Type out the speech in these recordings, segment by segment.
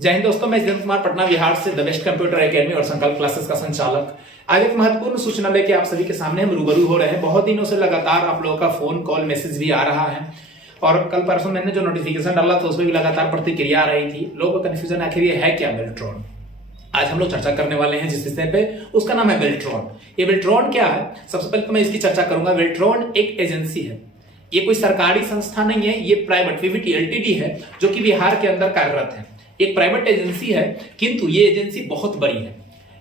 जय हिंद दोस्तों, मैं जितेंद्र कुमार पटना बिहार से द बेस्ट कंप्यूटर एकेडमी और संकल्प क्लासेस का संचालक। आज एक महत्वपूर्ण सूचना लेके आप सभी के सामने हम रूबरू हो रहे हैं। बहुत दिनों से लगातार आप लोगों का फोन कॉल मैसेज भी आ रहा है और कल परसों मैंने जो नोटिफिकेशन डाला था उसमें भी लगातार प्रतिक्रिया आ रही थी। लोगों का कंफ्यूजन आखिर ये है क्या बेल्ट्रॉन। आज हम लोग चर्चा करने वाले हैं जिस विषय पे, उसका नाम है बेल्ट्रॉन। ये बेल्ट्रॉन क्या है, सबसे पहले तो मैं इसकी चर्चा करूंगा। बेल्ट्रॉन एक एजेंसी है, ये कोई सरकारी संस्था नहीं है, ये प्राइवेट वीवीटी एलटीडी है जो कि बिहार के अंदर कार्यरत है। एक प्राइवेट एजेंसी है, किंतु ये एजेंसी बहुत बड़ी है।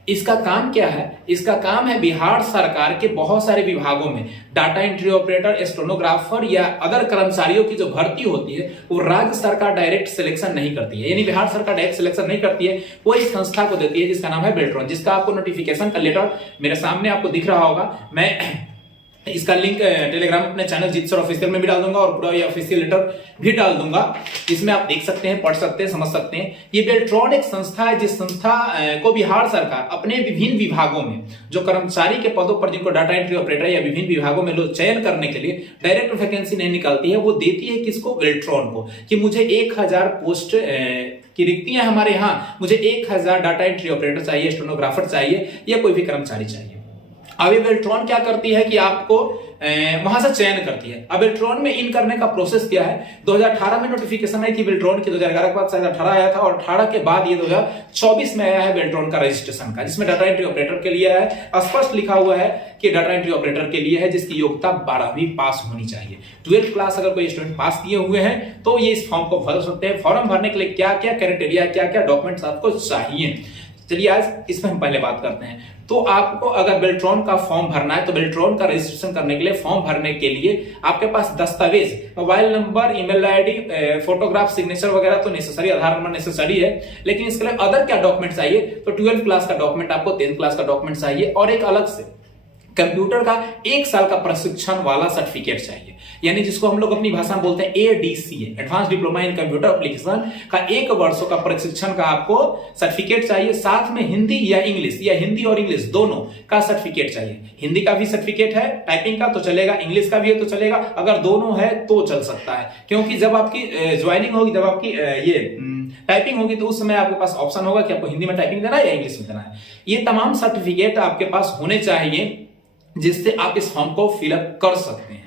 इसका काम क्या है? इसका काम है बिहार सरकार के बहुत सारे विभागों में डाटा एंट्री ऑपरेटर, स्टेनोग्राफर या अदर कर्मचारियों की जो भर्ती होती है वो राज्य सरकार डायरेक्ट सिलेक्शन नहीं करती है, यानी बिहार सरकार डायरेक्ट सिलेक्शन नहीं करती है, वो इस संस्था को देती है जिसका नाम है बेल्ट्रॉन, जिसका आपको नोटिफिकेशन का लेटर मेरे सामने आपको दिख रहा होगा। मैं इसका लिंक टेलीग्राम अपने चैनल जीत सर ऑफिशियल में भी डाल दूंगा और पूरा ये ऑफिशियल लेटर भी डाल दूंगा। इसमें आप देख सकते हैं, पढ़ सकते हैं, समझ सकते हैं। ये बेल्ट्रॉन एक संस्था है जिस संस्था को बिहार सरकार अपने विभिन्न विभागों में जो कर्मचारी के पदों पर जिनको डाटा एंट्री ऑपरेटर या विभिन्न विभागों में लोग चयन करने के लिए डायरेक्ट वैकेंसी नहीं निकालती है, वो देती है किसको? बेल्ट्रॉन को, कि मुझे 1000 पोस्ट की रिक्तियां हमारे यहाँ, मुझे 1000 डाटा एंट्री ऑपरेटर चाहिए, स्टेनोग्राफर चाहिए या कोई भी कर्मचारी चाहिए। अब ये बेल्ट्रॉन क्या करती है कि आपको वहां से चयन करती है। अब बेल्ट्रॉन में इन करने का प्रोसेस क्या है? 2018 में नोटिफिकेशन आई थी बेल्ट्रॉन की, 2011 के बाद शायद 18 आया था और 18 के बाद ये 2024 में आया है बेल्ट्रॉन का रजिस्ट्रेशन का, जिसमें डाटा एंट्री ऑपरेटर के लिए है। स्पष्ट लिखा हुआ है कि डाटा एंट्री ऑपरेटर के लिए है जिसकी योग्यता 12वीं पास होनी चाहिए। 12th क्लास अगर कोई स्टूडेंट पास किए हुए हैं तो ये इस फॉर्म को भर सकते हैं। फॉर्म भरने के लिए क्या क्या क्राइटेरिया, क्या क्या डॉक्यूमेंट्स आपको चाहिए, चलिए आज इसमें हम पहले बात करते हैं। तो आपको अगर बेल्ट्रॉन का फॉर्म भरना है तो बेल्ट्रॉन का रजिस्ट्रेशन करने के लिए, फॉर्म भरने के लिए आपके पास दस्तावेज, mobile number, email ID, photograph, signature वगैरह तो नेसेसरी, आधार नंबर नेसेसरी है, लेकिन इसके लिए अदर क्या डॉक्यूमेंट चाहिए? तो 12th क्लास का डॉक्यूमेंट आपको, 10th क्लास का डॉक्यूमेंट चाहिए और एक अलग से कंप्यूटर का 1 साल का प्रशिक्षण वाला सर्टिफिकेट चाहिए, यानी जिसको हम लोग अपनी भाषा में बोलते हैं ADCA, advance diploma in computer application का 1 वर्षों का प्रशिक्षण का आपको सर्टिफिकेट चाहिए। साथ में हिंदी या इंग्लिश, या हिंदी और इंग्लिश दोनों का सर्टिफिकेट चाहिए। हिंदी का भी सर्टिफिकेट है टाइपिंग का तो चलेगा, इंग्लिश का भी है तो चलेगा, अगर दोनों है तो चल सकता है, क्योंकि जब आपकी ज्वाइनिंग होगी, जब आपकी ये टाइपिंग होगी तो उस समय आपके पास ऑप्शन होगा कि आपको हिंदी में टाइपिंग देना है या इंग्लिश में देना है। ये तमाम सर्टिफिकेट आपके पास होने चाहिए जिससे आप इस फॉर्म को फिलअप कर सकते हैं।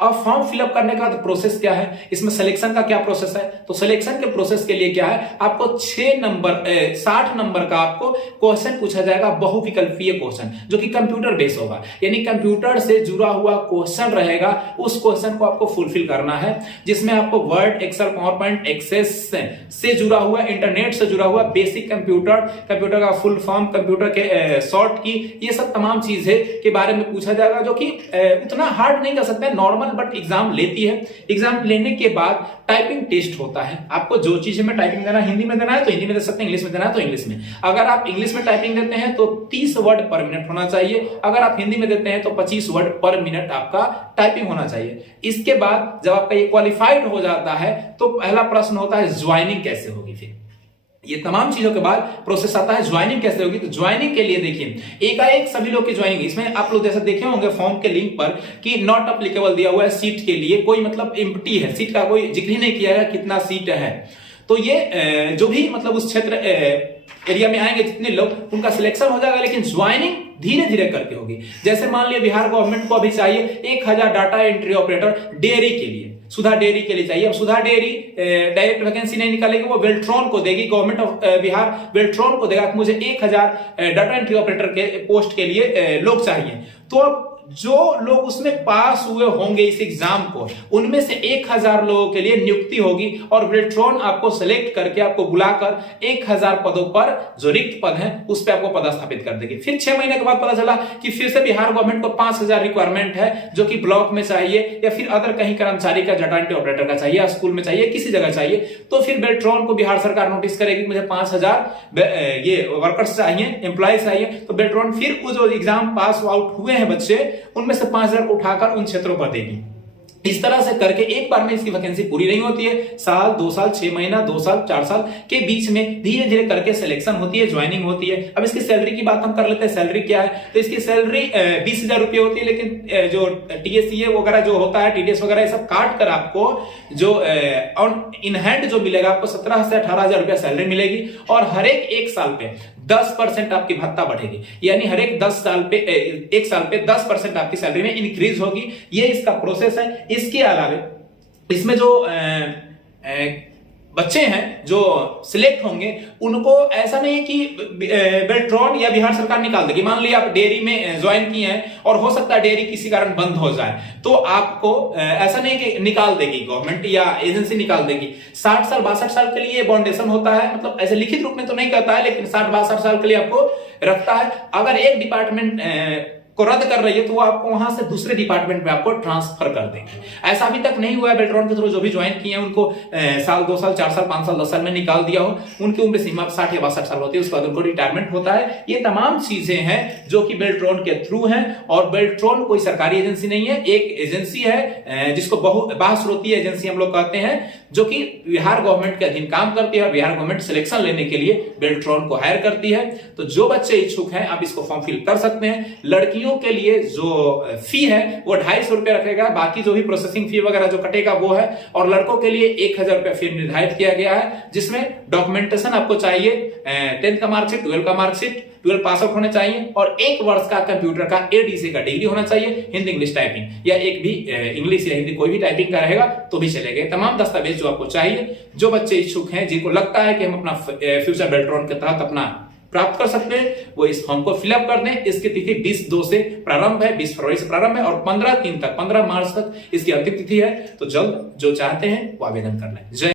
अब फॉर्म फिलअप करने का प्रोसेस क्या है, इसमें सिलेक्शन का क्या प्रोसेस है? तो सिलेक्शन के प्रोसेस के लिए क्या है, आपको 60 नंबर का आपको क्वेश्चन पूछा जाएगा, बहुविकल्पीय क्वेश्चन जो कि कंप्यूटर बेस होगा, यानी कंप्यूटर से जुड़ा हुआ क्वेश्चन रहेगा। उस क्वेश्चन को आपको फुलफिल करना है, जिसमें आपको Word, Excel, PowerPoint, Access से जुड़ा हुआ, इंटरनेट से जुड़ा हुआ, बेसिक कंप्यूटर का फुल फॉर्म, कंप्यूटर के शॉर्ट की, ये सब तमाम चीजें के बारे में पूछा जाएगा, जो कि उतना हार्ड नहीं कर सकते, नॉर्मल बट एग्जाम लेती है। एग्जाम लेने के बाद टाइपिंग टेस्ट होता है। आपको जो चीज में टाइपिंग देना है, हिंदी में देना है तो हिंदी में दे सकते हैं, इंग्लिश में देना है तो इंग्लिश में। अगर आप इंग्लिश में टाइपिंग देते हैं तो 30 वर्ड पर मिनट होना चाहिए, अगर आप हिंदी में देते हैं तो 25 वर्ड पर मिनट आपका टाइपिंग होना चाहिए। इसके बाद जब आपका ये क्वालिफाइड हो जाता है तो पहला प्रश्न होता है ज्वाइनिंग कैसे होगी। फिर ये तमाम चीजों के बाद प्रोसेस आता है ज्वाइनिंग कैसे होगी। तो ज्वाइनिंग के लिए देखिए एकाएक सभी लोग की ज्वाइनिंग, इसमें आप लोग जैसे देखे होंगे फॉर्म के लिंक पर कि नॉट अप्लीकेबल दिया हुआ है सीट के लिए, कोई मतलब एम्प्टी है, सीट का कोई जिक्र ही नहीं किया गया कितना सीट है। तो ये जो भी मतलब उस क्षेत्र एरिया में आएंगे जितने लोग, उनका सिलेक्शन हो जाएगा, लेकिन ज्वाइनिंग धीरे धीरे करके होगी। जैसे मान लिया बिहार गवर्नमेंट को अभी चाहिए 1000 डाटा एंट्री ऑपरेटर डेयरी के लिए, सुधा डेयरी के लिए चाहिए। अब सुधा डेयरी डायरेक्ट वैकेंसी नहीं निकालेगी, वो बेल्ट्रॉन को देगी, गवर्नमेंट ऑफ बिहार बेल्ट्रॉन को देगा कि मुझे 1000 डाटा एंट्री ऑपरेटर के पोस्ट के लिए लोग चाहिए। तो अब जो लोग उसमें पास हुए होंगे इस एग्जाम को, उनमें से 1000 लोगों के लिए नियुक्ति होगी और बेल्ट्रॉन आपको सिलेक्ट करके आपको बुलाकर 1000 पदों पर जो रिक्त पद हैं उस पर आपको पदस्थापित कर देगी। फिर 6 महीने के बाद पता चला कि फिर से बिहार गवर्नमेंट को 5000 रिक्वायरमेंट है, जो कि ब्लॉक में चाहिए या फिर अदर कहीं कर्मचारी का डाटा एंट्री ऑपरेटर का चाहिए या स्कूल में चाहिए, किसी जगह चाहिए। तो फिर बेल्ट्रॉन को बिहार सरकार नोटिस करेगी मुझे 5000 ये वर्कर्स चाहिए, एम्प्लॉय चाहिए। तो बेल्ट्रॉन फिर वो जो एग्जाम पास आउट हुए हैं बच्चे, उनमें से 5000 को उठाकर उन क्षेत्रों पर देगी। इस तरह से करके एक बार में इसकी वैकेंसी पूरी नहीं होती है। साल, 2 साल, 6 महीना, 2 साल, 4 साल के बीच में धीरे धीरे करके सिलेक्शन होती है, ज्वाइनिंग होती है। अब इसकी सैलरी की बात हम कर लेते हैं। सैलरी क्या है? तो इसकी सैलरी 20,000 रुपये होती है, लेकिन जो TSCA वगैरह जो होता है, TDS वगैरह, ये सब काट कर आपको जो इन हैंड जो मिलेगा, आपको 17 से 18,000 रुपया सैलरी मिलेगी। और हर एक साल पे 10% आपकी भत्ता बढ़ेगी, यानी हर एक 10 साल पे, एक साल पे 10% आपकी सैलरी में इंक्रीज होगी। ये इसका प्रोसेस है। इसके अलावे इसमें जो बच्चे हैं जो सिलेक्ट होंगे, उनको ऐसा नहीं कि बेल्ट्रॉन या बिहार सरकार निकाल देगी। मान लिया आप डेयरी में ज्वाइन किए हैं और हो सकता है डेयरी किसी कारण बंद हो जाए, तो आपको ऐसा नहीं कि निकाल देगी गवर्नमेंट या एजेंसी निकाल देगी। 60 साल 62 साल के लिए बाउंडेशन होता है, मतलब ऐसे लिखित रूप में तो नहीं कहता है, लेकिन 60-62 साल के लिए आपको रखता है। अगर एक डिपार्टमेंट को रद्द कर रही है तो वो आपको वहां से दूसरे डिपार्टमेंट में आपको ट्रांसफर कर देंगे। ऐसा अभी तक नहीं हुआ है बेल्ट्रॉन के थ्रू जो भी ज्वाइन किए हैं उनको साल, 2 साल, 4 साल, 5 साल, 10 साल में निकाल दिया हो। उनकी उम्र सीमा 60 या 62 साल होती है, उसके बाद उनको रिटायरमेंट होता है। ये तमाम चीजें हैं जो कि बेल्ट्रॉन के थ्रू हैं। और बेल्ट्रॉन कोई सरकारी एजेंसी नहीं है, एक एजेंसी है जिसको बहुस्रोतीय एजेंसी हम लोग कहते हैं, जो कि बिहार गवर्नमेंट के अधीन काम करती है और बिहार गवर्नमेंट सिलेक्शन लेने के लिए बेल्ट्रॉन को हायर करती है। तो जो बच्चे इच्छुक हैं आप इसको फॉर्म फिल कर सकते हैं। लड़कियों के लिए जो फी है वो 250 रुपए रखेगा, बाकी जो भी प्रोसेसिंग फी वगैरह जो कटेगा वो है। और लड़कों के लिए 1,000 रुपया फी निर्धारित किया गया है, जिसमें डॉक्यूमेंटेशन आपको चाहिए 10th का मार्कशीट, 12 का मार्कशीट, 12 पास आउट होने चाहिए और 1 वर्ष का कंप्यूटर का ADC का डिग्री होना चाहिए, हिंदी इंग्लिश टाइपिंग, या एक भी इंग्लिश या हिंदी कोई भी टाइपिंग का रहेगा तो भी चलेगा। तमाम दस्तावेज जो आपको चाहिए, जो बच्चे इच्छुक हैं, जिनको लगता है कि हम अपना फ्यूचर बेल्ट्रॉन के तहत अपना प्राप्त कर सकते हैं, वो इस फॉर्म को फिलअप कर दें। इसकी तिथि 20/2 से प्रारंभ है, 20 फरवरी से प्रारंभ है और 15 मार्च तक इसकी अंतिम तिथि है। तो जल्द जो चाहते हैं वो आवेदन कर लें। जय